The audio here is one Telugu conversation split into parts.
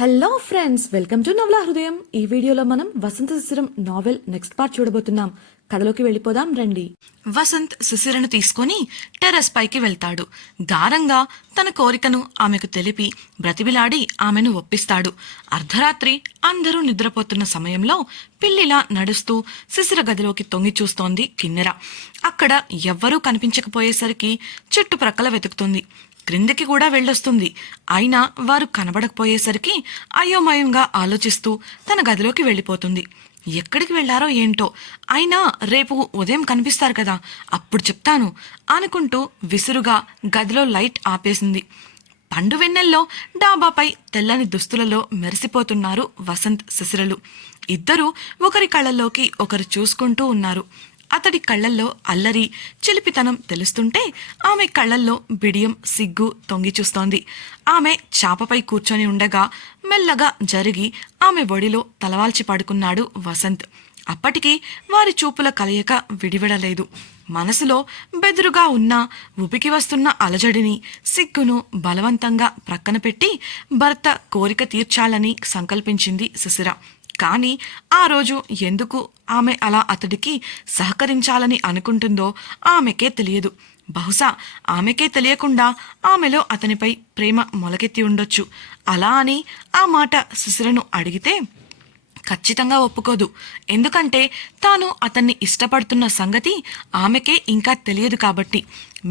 హలో ఫ్రెండ్స్, వెల్కమ్ టు నవలా హృదయం. ఈ వీడియోలో మనం వసంత శిశిరం నావెల్ నెక్స్ట్ పార్ట్ చూడబోతున్నాం. కథలోకి వెళ్ళిపోదాం రండి. వసంత్ శిశిరను తీసుకుని టెర్రస్ పైకి వెళ్తాడు. గారంగా తన కోరికను ఆమెకు తెలిపి బ్రతిమిలాడి ఆమెను ఒప్పిస్తాడు. అర్ధరాత్రి అందరూ నిద్రపోతున్న సమయంలో పిల్లిలా నడుస్తూ శిశిర గదిలోకి తొంగి చూస్తోంది కిన్నెర. అక్కడ ఎవ్వరూ కనిపించకపోయేసరికి చుట్టుప్రక్కల వెతుకుతుంది. క్రిందికి కూడా వెళ్ళొస్తుంది. అయినా వారు కనబడకపోయేసరికి అయోమయంగా ఆలోచిస్తూ తన గదిలోకి వెళ్ళిపోతుంది. ఎక్కడికి వెళ్లారో ఏంటో, అయినా రేపు ఉదయం కనిపిస్తారు కదా, అప్పుడు చెప్తాను అనుకుంటూ విసురుగా గదిలో లైట్ ఆపేసింది. పండు వెన్నెల్లో డాబాపై తెల్లని దుస్తులలో మెరిసిపోతున్నారు వసంత్ శిశిరలు. ఇద్దరూ ఒకరి కళ్ళల్లోకి ఒకరు చూసుకుంటూ ఉన్నారు. అతడి కళ్ళల్లో అల్లరి చిలిపితనం తెలుస్తుంటే ఆమె కళ్ళల్లో బిడియం సిగ్గు తొంగి చూస్తోంది. ఆమె చాపపై కూర్చొని ఉండగా మెల్లగా జరిగి ఆమె ఒడిలో తలవాల్చి పడుకున్నాడు వసంత్. అప్పటికి వారి చూపుల కలయిక విడివిడలేదు. మనసులో బెదురుగా ఉన్న ఉపికి వస్తున్న అలజడిని సిగ్గును బలవంతంగా ప్రక్కన పెట్టి భర్త కోరిక తీర్చాలని సంకల్పించింది శిశిర. కానీ ఆ రోజు ఎందుకు ఆమె అలా అతడికి సహకరించాలని అనుకుంటుందో ఆమెకే తెలియదు. బహుశా ఆమెకే తెలియకుండా ఆమెలో అతనిపై ప్రేమ మొలకెత్తి ఉండొచ్చు. అలా అని ఆ మాట శిశిరను అడిగితే ఖచ్చితంగా ఒప్పుకోదు. ఎందుకంటే తాను అతన్ని ఇష్టపడుతున్న సంగతి ఆమెకే ఇంకా తెలియదు కాబట్టి.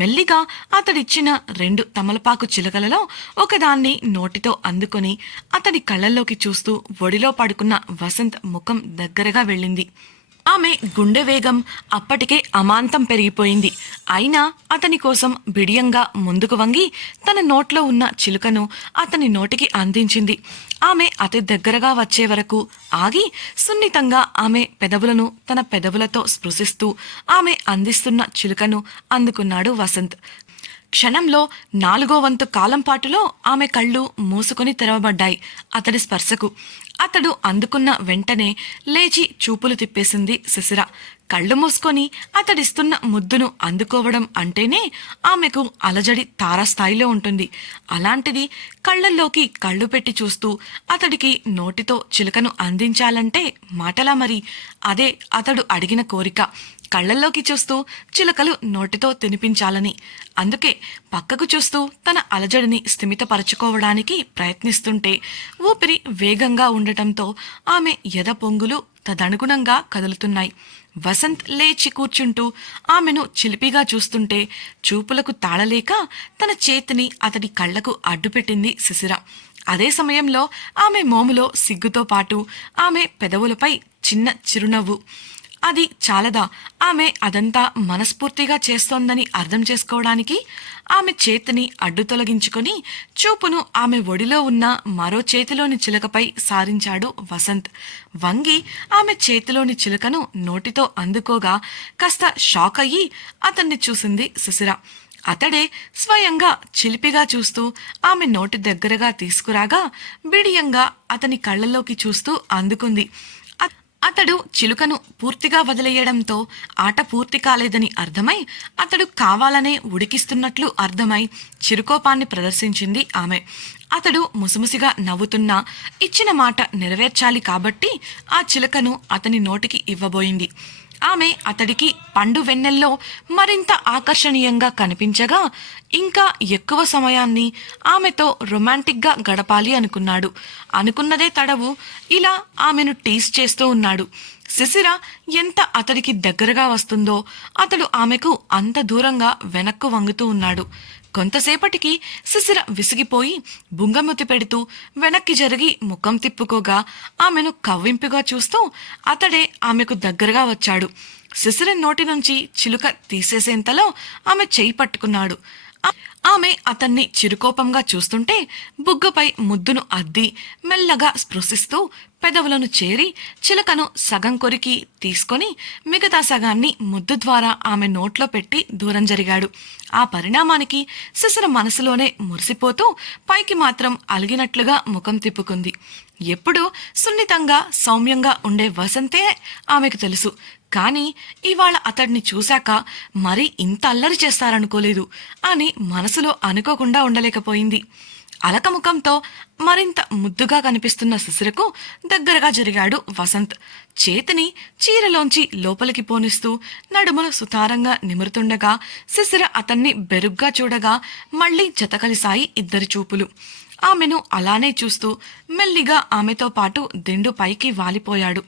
మెల్లిగా అతడిచ్చిన 2 తమలపాకు చిలకలలో ఒకదాన్ని నోటితో అందుకొని అతడి కళ్ళల్లోకి చూస్తూ ఒడిలో పడుకున్న వసంత్ ముఖం దగ్గరగా వెళ్ళింది. ఆమె గుండె వేగం అప్పటికే అమాంతం పెరిగిపోయింది. అయినా అతని కోసం బిడియంగా ముందుకు వంగి తన నోట్లో ఉన్న చిలుకను అతని నోటికి అందించింది. ఆమె అతి దగ్గరగా వచ్చే వరకు ఆగి సున్నితంగా ఆమె పెదవులను తన పెదవులతో స్పృశిస్తూ ఆమె అందిస్తున్న చిలుకను అందుకున్నాడు వసంత్. క్షణంలో 4వ వంతు కాలం పాటులో ఆమె కళ్ళు మూసుకొని తెరవబడ్డాయి అతడి స్పర్శకు. అతడు అందుకున్న వెంటనే లేచి చూపులు తిప్పేసింది శిశిర. కళ్ళు మూసుకొని అతడిస్తున్న ముద్దును అందుకోవడం అంటేనే ఆమెకు అలజడి తారాస్థాయిలో ఉంటుంది. అలాంటిది కళ్ళల్లోకి కళ్ళు పెట్టి చూస్తూ అతడికి నోటితో చిలుకను అందించాలంటే మాటలా మరి? అదే అతడు అడిగిన కోరిక. కళ్ళల్లోకి చూస్తూ చిలకలు నోటితో తినిపించాలని. అందుకే పక్కకు చూస్తూ తన అలజడిని స్థిమితపరచుకోవడానికి ప్రయత్నిస్తుంటే ఊపిరి వేగంగా ఉండటంతో ఆమె ఎద పొంగులు తదనుగుణంగా కదులుతున్నాయి. వసంత్ లేచి కూర్చుంటూ ఆమెను చిలిపిగా చూస్తుంటే చూపులకు తాళలేక తన చేతిని అతడి కళ్లకు అడ్డుపెట్టింది శిశిర. అదే సమయంలో ఆమె మోములో సిగ్గుతో పాటు ఆమె పెదవులపై చిన్న చిరునవ్వు. అది చాలదా ఆమె అదంతా మనస్ఫూర్తిగా చేస్తోందని అర్థం చేసుకోవడానికి? ఆమె చేతిని అడ్డు తొలగించుకొని చూపును ఆమె ఒడిలో ఉన్న మరో చేతిలోని చిలకపై సారించాడు వసంత్. వంగి ఆమె చేతిలోని చిలకను నోటితో అందుకోగా కాస్త షాక్ అయ్యి అతన్ని చూసింది శిశిర. అతడే స్వయంగా చిలిపిగా చూస్తూ ఆమె నోటి దగ్గరగా తీసుకురాగా బిడియంగా అతని కళ్ళల్లోకి చూస్తూ అందుకుంది. అతడు చిలుకను పూర్తిగా వదిలేయడంతో ఆట పూర్తి కాలేదని అర్థమై అతడు కావాలనే ఉడికిస్తున్నట్లు అర్థమై చిరుకోపాన్ని ప్రదర్శించింది ఆమె. అతడు ముసిముసిగా నవ్వుతున్నా ఇచ్చిన మాట నెరవేర్చాలి కాబట్టి ఆ చిలుకను అతని నోటికి ఇవ్వబోయింది. ఆమె అతడికి పండు వెన్నెల్లో మరింత ఆకర్షణీయంగా కనిపించగా ఇంకా ఎక్కువ సమయాన్ని ఆమెతో రొమాంటిక్గా గడపాలి అనుకున్నాడు. అనుకున్నదే తడవు ఇలా ఆమెను టీస్ చేస్తూ ఉన్నాడు. శిశిర ఎంత అతడికి దగ్గరగా వస్తుందో అతడు ఆమెకు అంత దూరంగా వెనక్కు వంగుతూ ఉన్నాడు. కొంతసేపటికి శిశిర విసిగిపోయి బుంగమూతి పెడుతూ వెనక్కి జరిగి ముఖం తిప్పుకోగా ఆమెను కవ్వింపుగా చూస్తూ అతడే ఆమెకు దగ్గరగా వచ్చాడు. శిశిర నోటి నుంచి చిలుక తీసేసేంతలో ఆమె చేయి పట్టుకున్నాడు. ఆమె అతన్ని చిరుకోపంగా చూస్తుంటే బుగ్గపై ముద్దును అద్ది మెల్లగా స్పృశిస్తూ పెదవులను చేరి చిలకను సగం కొరికి తీసుకొని మిగతా సగాన్ని ముద్దు ద్వారా ఆమె నోట్లో పెట్టి దూరం జరిగాడు. ఆ పరిణామానికి శిశిర మనసులోనే మురిసిపోతూ పైకి మాత్రం అలిగినట్లుగా ముఖం తిప్పుకుంది. ఎప్పుడూ సున్నితంగా సౌమ్యంగా ఉండే వసంతే ఆమెకు తెలుసు. కానీ ఇవాళ అతడిని చూశాక మరీ ఇంత అల్లరి చేస్తారనుకోలేదు అని మనసులో అనుకోకుండా ఉండలేకపోయింది. అలకముఖంతో మరింత ముద్దుగా కనిపిస్తున్న శిశిరకు దగ్గరగా జరిగాడు వసంత్. చేతిని చీరలోంచి లోపలికి పోనిస్తూ నడుమును సుతారంగా నిమురుతుండగా శిశిర అతన్ని బెరుగ్గా చూడగా మళ్లీ జతకలిసాయి ఇద్దరి చూపులు. ఆమెను అలానే చూస్తూ మెల్లిగా ఆమెతో పాటు దిండు పైకి వాలిపోయాడు.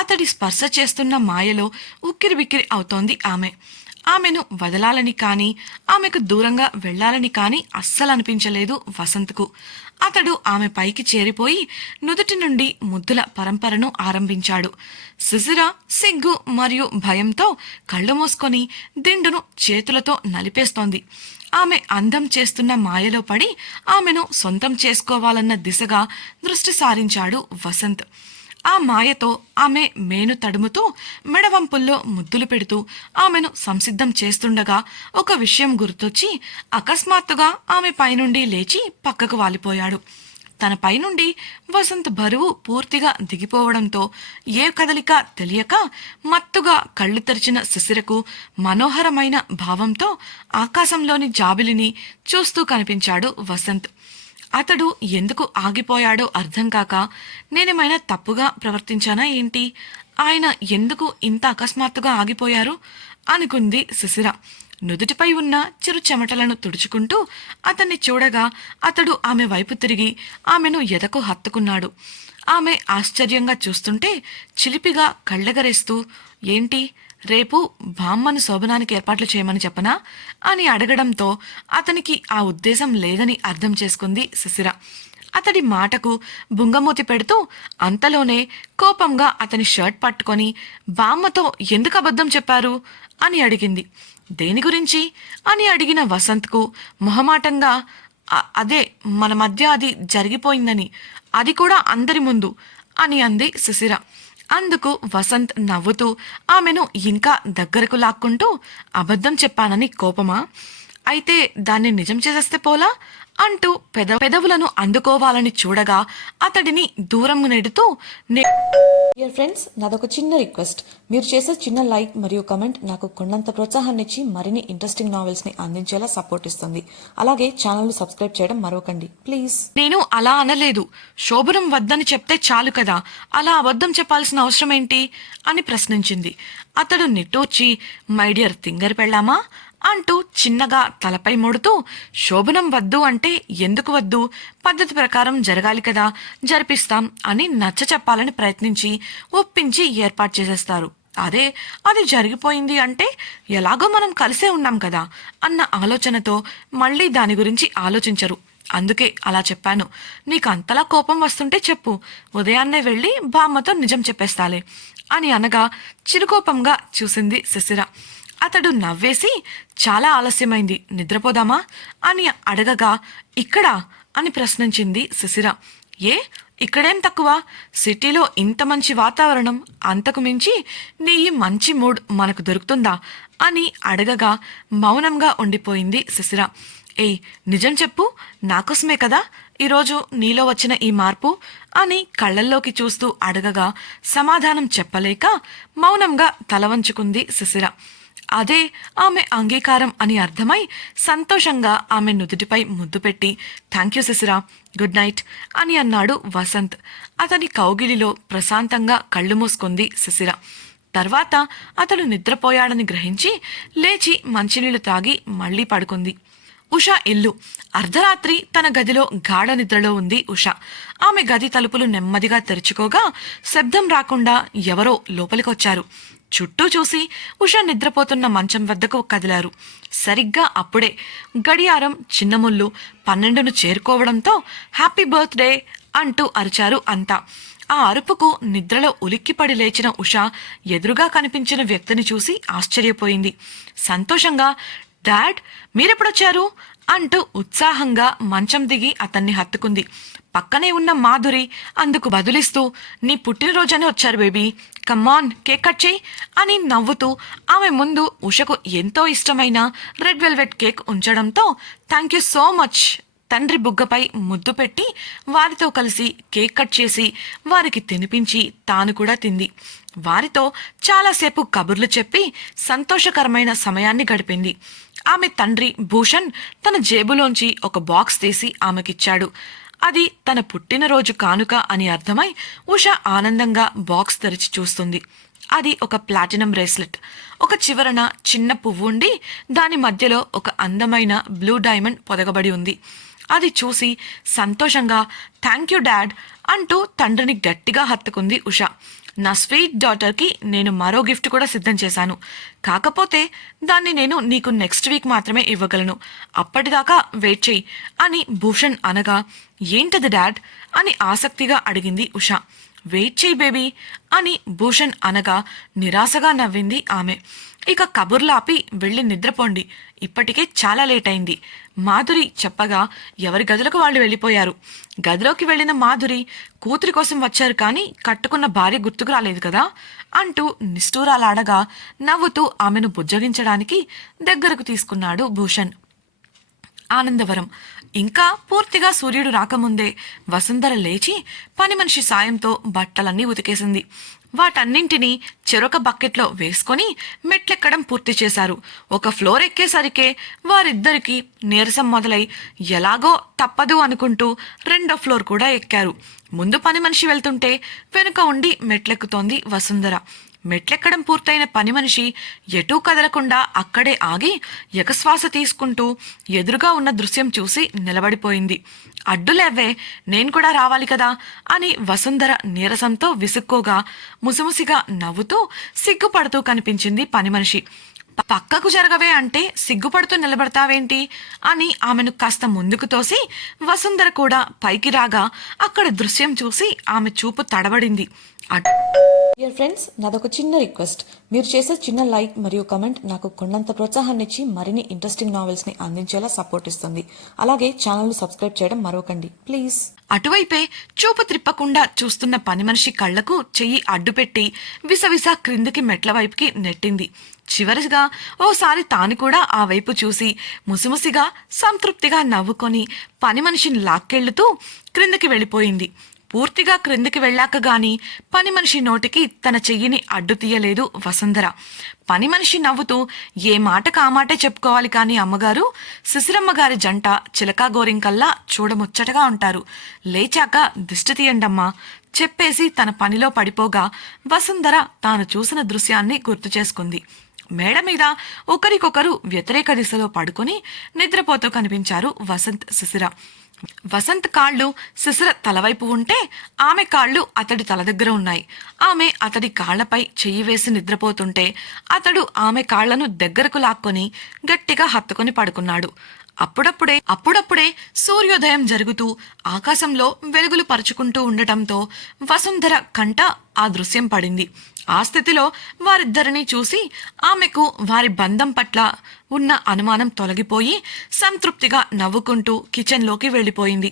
అతడి స్పర్శ చేస్తున్న మాయలో ఉక్కిరిబిక్కిరి అవుతోంది ఆమె. ఆమెను వదలాలని కాని ఆమెకు దూరంగా వెళ్లాలని కాని అస్సలనిపించలేదు వసంత్కు. అతడు ఆమె పైకి చేరిపోయి నుదుటి నుండి ముద్దుల పరంపరను ఆరంభించాడు. శిశిర సిగ్గు మరియు భయంతో కళ్ళు మూసుకొని దిండును చేతులతో నలిపేస్తోంది. ఆమె అందం చేస్తున్న మాయలో పడి ఆమెను సొంతం చేసుకోవాలన్న దిశగా దృష్టి సారించాడు వసంత్. ఆ మాయతో ఆమె మేను తడుముతూ మెడవంపుల్లో ముద్దులు పెడుతూ ఆమెను సంసిద్ధం చేస్తుండగా ఒక విషయం గుర్తొచ్చి అకస్మాత్తుగా ఆమె పైనుండి లేచి పక్కకు వాలిపోయాడు. తన పైనుండి వసంత్ బరువు పూర్తిగా దిగిపోవడంతో ఏ కదలిక తెలియక మత్తుగా కళ్ళు తెరిచిన శిశిరకు మనోహరమైన భావంతో ఆకాశంలోని జాబిలిని చూస్తూ కనిపించాడు వసంత్. అతడు ఎందుకు ఆగిపోయాడో అర్థం కాక నేనేమైనా తప్పుగా ప్రవర్తించానా ఏంటి, ఆయన ఎందుకు ఇంత అకస్మాత్తుగా ఆగిపోయారు అనుకుంది శిశిర. నుదుటిపై ఉన్న చిరు చెమటలను తుడుచుకుంటూ అతన్ని చూడగా అతడు ఆమె వైపు తిరిగి ఆమెను ఎదకు హత్తుకున్నాడు. ఆమె ఆశ్చర్యంగా చూస్తుంటే చిలిపిగా కళ్ళెగరేస్తూ ఏంటి రేపు బామ్మను శోభనానికి ఏర్పాట్లు చేయమని చెప్పనా అని అడగడంతో అతనికి ఆ ఉద్దేశం లేదని అర్థం చేసుకుంది శిశిర. అతడి మాటకు బుంగమూతి పెడుతూ అంతలోనే కోపంగా అతని షర్ట్ పట్టుకొని బామ్మతో ఎందుకు అబద్ధం చెప్పారు అని అడిగింది. దేని గురించి అని అడిగిన వసంత్కు మొహమాటంగా అదే మన మధ్య అది జరిగిపోయిందని, అది కూడా అందరి ముందు అని అంది శిశిర. అందుకు వసంత్ నవ్వుతూ ఆమెను ఇంకా దగ్గరకు లాక్కుంటూ అబద్ధం చెప్పానని కోపమా, అయితే దాన్ని నిజం చేసేస్తే పోలా అంటూ పెదవులను అందుకోవాలని చూడగా అతడిని దూరం నెడుతూ డియర్ ఫ్రెండ్స్, నాదొక చిన్న రిక్వెస్ట్. మీరు చేసే చిన్న లైక్ మరియు కమెంట్ నాకు కొండంత ప్రోత్సాహాన్ని ఇచ్చి మరిన్ని ఇంట్రెస్టింగ్ నావెల్స్ ని అందించేలా సపోర్ట్ ఇస్తుంది. అలాగే ఛానల్ ను సబ్స్క్రైబ్ చేయడం మరవకండి ప్లీజ్. నేను అలా అనలేదు, శోభనం వద్దని చెప్తే చాలు కదా, అలా అబద్ధం చెప్పాల్సిన అవసరం ఏంటి అని ప్రశ్నించింది. అతడు నిట్టూర్చి మై డియర్ తింగరి పెళ్ళామా అంటూ చిన్నగా తలపై మొడుతూ శోభనం వద్దు అంటే ఎందుకు వద్దు, పద్ధతి ప్రకారం జరగాలి కదా, జరిపిస్తాం అని నచ్చ చెప్పాలని ప్రయత్నించి ఒప్పించి ఏర్పాటు చేసేస్తారు. అది జరిగిపోయింది అంటే ఎలాగో మనం కలిసే ఉన్నాం కదా అన్న ఆలోచనతో మళ్ళీ దాని గురించి ఆలోచించరు. అందుకే అలా చెప్పాను. నీకు అంతలా కోపం వస్తుంటే చెప్పు, ఉదయాన్నే వెళ్ళి బామ్మతో నిజం చెప్పేస్తాలే అని అనగా చిరుకోపంగా చూసింది శిశిర. అతడు నవ్వేసి చాలా ఆలస్యమైంది, నిద్రపోదామా అని అడగగా ఇక్కడా అని ప్రశ్నించింది శిశిర. ఇక్కడేం తక్కువ, సిటీలో ఇంత మంచి వాతావరణం, అంతకు మించి నీ మంచి మూడ్ మనకు దొరుకుతుందా అని అడగగా మౌనంగా ఉండిపోయింది శిశిర. నిజం చెప్పు, నాకోసమే కదా ఈరోజు నీలో వచ్చిన ఈ మార్పు అని కళ్ళల్లోకి చూస్తూ అడగగా సమాధానం చెప్పలేక మౌనంగా తలవంచుకుంది శిశిర. అదే ఆమె అంగీకారం అని అర్థమై సంతోషంగా ఆమె నుదుటిపై ముద్దు పెట్టి thank you Shishira, good night అని అన్నాడు వసంత్. అతని కౌగిలిలో ప్రశాంతంగా కళ్ళు మూసుకుంది శిశిర. తర్వాత అతడు నిద్రపోయాడని గ్రహించి లేచి మంచినీళ్లు తాగి మళ్లీ పడుకుంది. ఉష ఇల్లు. అర్ధరాత్రి తన గదిలో గాఢ నిద్రలో ఉంది ఉష. ఆమె గది తలుపులు నెమ్మదిగా తెరుచుకోగా శబ్దం రాకుండా ఎవరో లోపలికొచ్చారు. చుట్టూ చూసి ఉష నిద్రపోతున్న మంచం వద్దకు కదిలారు. సరిగ్గా అప్పుడే గడియారం చిన్నముళ్ళు 12ను చేరుకోవడంతో హ్యాపీ బర్త్డే అంటూ అరిచారు అంతా. ఆ అరుపుకు నిద్రలో ఉలిక్కిపడి లేచిన ఉష ఎదురుగా కనిపించిన వ్యక్తిని చూసి ఆశ్చర్యపోయింది. సంతోషంగా డాడ్ మీరెప్పుడొచ్చారు అంటూ ఉత్సాహంగా మంచం దిగి అతన్ని హత్తుకుంది. పక్కనే ఉన్న మాధురి అందుకు బదులిస్తూ నీ పుట్టినరోజని వచ్చారు బేబీ, కమ్మాన్ కేక్ కట్ చేయి అని నవ్వుతూ ఆమె ముందు ఉషకు ఎంతో ఇష్టమైన రెడ్ వెల్వెట్ కేక్ ఉంచడంతో థ్యాంక్ యూ సో మచ్ తండ్రి బుగ్గపై ముద్దు పెట్టి వారితో కలిసి కేక్ కట్ చేసి వారికి తినిపించి తాను కూడా తింది. వారితో చాలాసేపు కబుర్లు చెప్పి సంతోషకరమైన సమయాన్ని గడిపింది. ఆమె తండ్రి భూషణ్ తన జేబులోంచి ఒక బాక్స్ తీసి ఆమెకిచ్చాడు. అది తన పుట్టినరోజు కానుక అని అర్థమై ఉష ఆనందంగా బాక్స్ తెరిచి చూస్తుంది. అది ఒక ప్లాటినం బ్రేస్లెట్. ఒక చివరన చిన్న పువ్వు ఉండి దాని మధ్యలో ఒక అందమైన బ్లూ డైమండ్ పొదగబడి ఉంది. అది చూసి సంతోషంగా థ్యాంక్ యూ డాడ్ అంటూ తండ్రిని గట్టిగా హత్తుకుంది ఉష. నా స్వీట్ డాటర్కి నేను మరో గిఫ్ట్ కూడా సిద్ధం చేశాను. కాకపోతే దాన్ని నేను నీకు నెక్స్ట్ వీక్ మాత్రమే ఇవ్వగలను. అప్పటిదాకా వెయిట్ చెయ్యి అని భూషణ్ అనగా, ఏంటది డాడ్ అని ఆసక్తిగా అడిగింది ఉష. వెయిట్ చెయ్యి బేబీ అని భూషణ్ అనగా నిరాశగా నవ్వింది ఆమె. ఇక కబుర్లాపి వెళ్ళి నిద్రపోండి, ఇప్పటికే చాలా లేట్ అయింది మాధురి చెప్పగా ఎవరి గదులకు వాళ్ళు వెళ్ళిపోయారు. గదిలోకి వెళ్లిన మాధురి కూతురి కోసం వచ్చారు కానీ కట్టుకున్న భార్య గుర్తుకు రాలేదు కదా అంటూ నిష్ఠూరాలాడగా నవ్వుతూ ఆమెను బుజ్జగించడానికి దగ్గరకు తీసుకున్నాడు భూషణ్. ఆనందవరం. ఇంకా పూర్తిగా సూర్యుడు రాకముందే వసుంధర లేచి పని మనిషి సాయంతో బట్టలన్నీ ఉతికేసింది. వాటన్నింటినీ చెరొక బకెట్లో వేసుకొని మెట్లెక్కడం పూర్తి చేశారు. ఒక ఫ్లోర్ ఎక్కేసరికే వారిద్దరికీ నీరసం మొదలై ఎలాగో తప్పదు అనుకుంటూ రెండో ఫ్లోర్ కూడా ఎక్కారు. ముందు పని మనిషి వెళ్తుంటే వెనుక ఉండి మెట్లెక్కుతోంది వసుంధర. మెట్లెక్కడం పూర్తయిన పని మనిషి ఎటూ కదలకుండా అక్కడే ఆగి ఎగశ్వాస తీసుకుంటూ ఎదురుగా ఉన్న దృశ్యం చూసి నిలబడిపోయింది. అడ్డులేవే, నేను కూడా రావాలి కదా అని వసుంధర నీరసంతో విసుక్కోగా ముసిముసిగా నవ్వుతూ సిగ్గుపడుతూ కనిపించింది పని మనిషి. పక్కకు జరగవే అంటే సిగ్గుపడుతూ నిలబడతావేంటి అని ఆమెను కాస్త ముందుకు తోసి వసుంధర కూడా పైకి రాగా అక్కడ దృశ్యం చూసి ఆమె చూపు తడబడింది. డియర్ ఫ్రెండ్స్, నాదొక చిన్న రిక్వెస్ట్. మీరు చేసే చిన్న లైక్ మరియు కమెంట్ నాకు కొండంత ప్రోత్సాహాన్ని ఇచ్చి మరిన్ని ఇంట్రెస్టింగ్ నావెల్స్ ని అందించేలా సపోర్ట్ ఇస్తుంది. అలాగే ఛానల్ సబ్స్క్రైబ్ చేయడం మరవకండి ప్లీజ్. అటువైపే చూపు త్రిప్పకుండా చూస్తున్న పని మనిషి కళ్లకు చెయ్యి అడ్డుపెట్టి విసవిస క్రిందికి మెట్ల వైపుకి నెట్టింది. చివరిగా ఓసారి తాను కూడా ఆ వైపు చూసి ముసిముసిగా సంతృప్తిగా నవ్వుకొని పని మనిషిని లాక్కెళ్లుతూ క్రిందికి వెళ్ళిపోయింది. పూర్తిగా క్రిందికి వెళ్ళాక గాని పని మనిషి నోటికి తన చెయ్యిని అడ్డు తీయలేదు వసుంధర. పని మనిషి నవ్వుతూ ఏ మాటకు ఆ మాటే చెప్పుకోవాలి కానీ అమ్మగారు, శిశిరమ్మ గారి జంట చిలకా గోరింకల్లా చూడముచ్చటగా ఉంటారు. లేచాక దిష్టి తీయండమ్మా చెప్పేసి తన పనిలో పడిపోగా వసుంధర తాను చూసిన దృశ్యాన్ని గుర్తు చేసుకుంది. మేడ మీద ఒకరికొకరు వ్యతిరేక దిశలో పడుకొని నిద్రపోతూ కనిపించారు వసంత్, శిశిర. వసంత్ కాళ్ళు శిశిర తలవైపు ఉంటే ఆమె కాళ్ళు అతడి తల దగ్గర ఉన్నాయి. ఆమె అతడి కాళ్లపై చెయ్యి వేసి నిద్రపోతుంటే అతడు ఆమె కాళ్లను దగ్గరకు లాక్కొని గట్టిగా హత్తుకొని పడుకున్నాడు. అప్పుడప్పుడే సూర్యోదయం జరుగుతూ ఆకాశంలో వెలుగులు పరుచుకుంటూ ఉండటంతో వసుంధర కంట ఆ దృశ్యం పడింది. ఆ స్థితిలో వారిద్దరినీ చూసి ఆమెకు వారి బంధం పట్ల ఉన్న అనుమానం తొలగిపోయి సంతృప్తిగా నవ్వుకుంటూ కిచెన్లోకి వెళ్ళిపోయింది.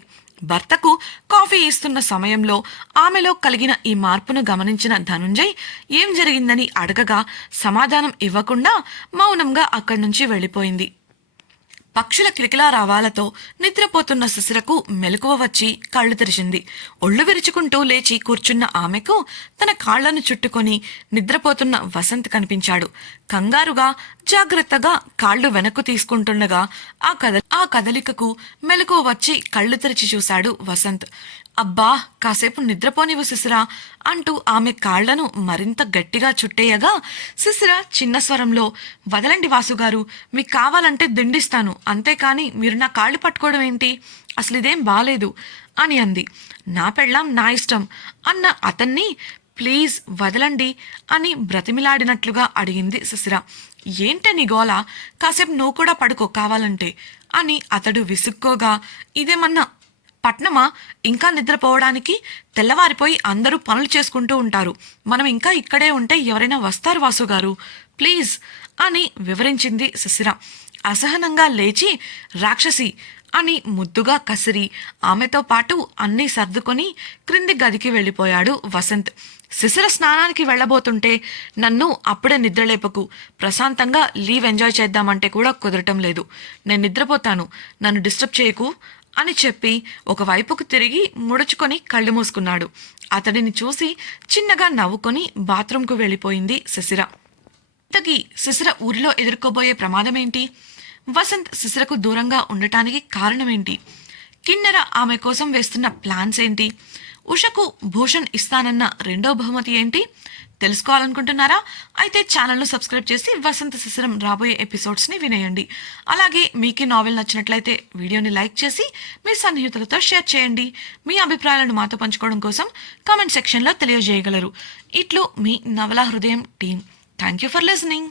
భర్తకు కాఫీ ఇస్తున్న సమయంలో ఆమెలో కలిగిన ఈ మార్పును గమనించిన ధనుంజయ్ ఏం జరిగిందని అడగగా సమాధానం ఇవ్వకుండా మౌనంగా అక్కడి నుంచి వెళ్ళిపోయింది. పక్షుల కిలకిలారావాలతో నిద్రపోతున్న శిశిరకు మెలకువ వచ్చి కళ్ళు తెరిచింది. ఒళ్ళు విరుచుకుంటూ లేచి కూర్చున్న ఆమెకు తన కాళ్లను చుట్టుకొని నిద్రపోతున్న వసంత్ కనిపించాడు. కంగారుగా జాగ్రత్తగా కాళ్లు వెనక్కు తీసుకుంటుండగా ఆ కదలికకు మెలకువ వచ్చి కళ్ళు తెరిచి చూశాడు వసంత్. అబ్బా, కాసేపు నిద్రపోనివు శిశిర అంటూ ఆమె కాళ్లను మరింత గట్టిగా చుట్టేయగా శిశిర చిన్న స్వరంలో, వదలండి వాసుగారు, మీకు కావాలంటే దిండిస్తాను, అంతేకాని మీరు నా కాళ్ళు పట్టుకోవడం ఏంటి, అసలు ఇదేం బాలేదు అని అంది. నా పెళ్ళాం నా ఇష్టం అన్న అతన్ని ప్లీజ్ వదలండి అని బ్రతిమిలాడినట్లుగా అడిగింది శిశిర. ఏంటే నీ గోల, కాసేపు నువ్వు కూడా పడుకో కావాలంటే అని అతడు విసుక్కోగా, ఇదేమన్నా పట్నమా ఇంకా నిద్రపోవడానికి, తెల్లవారిపోయి అందరూ పనులు చేసుకుంటూ ఉంటారు, మనం ఇంకా ఇక్కడే ఉంటే ఎవరైనా వస్తారు వాసుగారు ప్లీజ్ అని వివరించింది శిశిర. అసహనంగా లేచి రాక్షసి అని ముద్దుగా కసిరి ఆమెతో పాటు అన్నీ సర్దుకొని క్రింది గదికి వెళ్ళిపోయాడు వసంత్. శిశిర స్నానానికి వెళ్ళబోతుంటే నన్ను అప్పుడే నిద్రలేపకు, ప్రశాంతంగా లీవ్ ఎంజాయ్ చేద్దామంటే కూడా కుదరటం లేదు, నేను నిద్రపోతాను, నన్ను డిస్టర్బ్ చేయకు అని చెప్పి ఒకవైపుకు తిరిగి ముడుచుకొని కళ్ళు మూసుకున్నాడు. అతడిని చూసి చిన్నగా నవ్వుకొని బాత్రూంకు వెళ్ళిపోయింది శిశిర. ఇంతకీ శిశిర ఊరిలో ఎదుర్కోబోయే ప్రమాదమేంటి? వసంత్ శిశిరకు దూరంగా ఉండటానికి కారణమేంటి? కిన్నెర ఆమె కోసం వేస్తున్న ప్లాన్స్ ఏంటి? ఉషకు భూషణ్ ఇస్తానన్న రెండో బహుమతి ఏంటి? తెలుసుకోవాలనుకుంటున్నారా? అయితే ఛానల్ను సబ్స్క్రైబ్ చేసి వసంత శిశిరం రాబోయే ఎపిసోడ్స్ని వినేయండి. అలాగే మీకు నావెల్ నచ్చినట్లయితే వీడియోని లైక్ చేసి మీ సన్నిహితులతో షేర్ చేయండి. మీ అభిప్రాయాలను మాతో పంచుకోవడం కోసం కామెంట్ సెక్షన్లో తెలియజేయగలరు. ఇట్లు మీ నవల హృదయం team. Thank you for listening.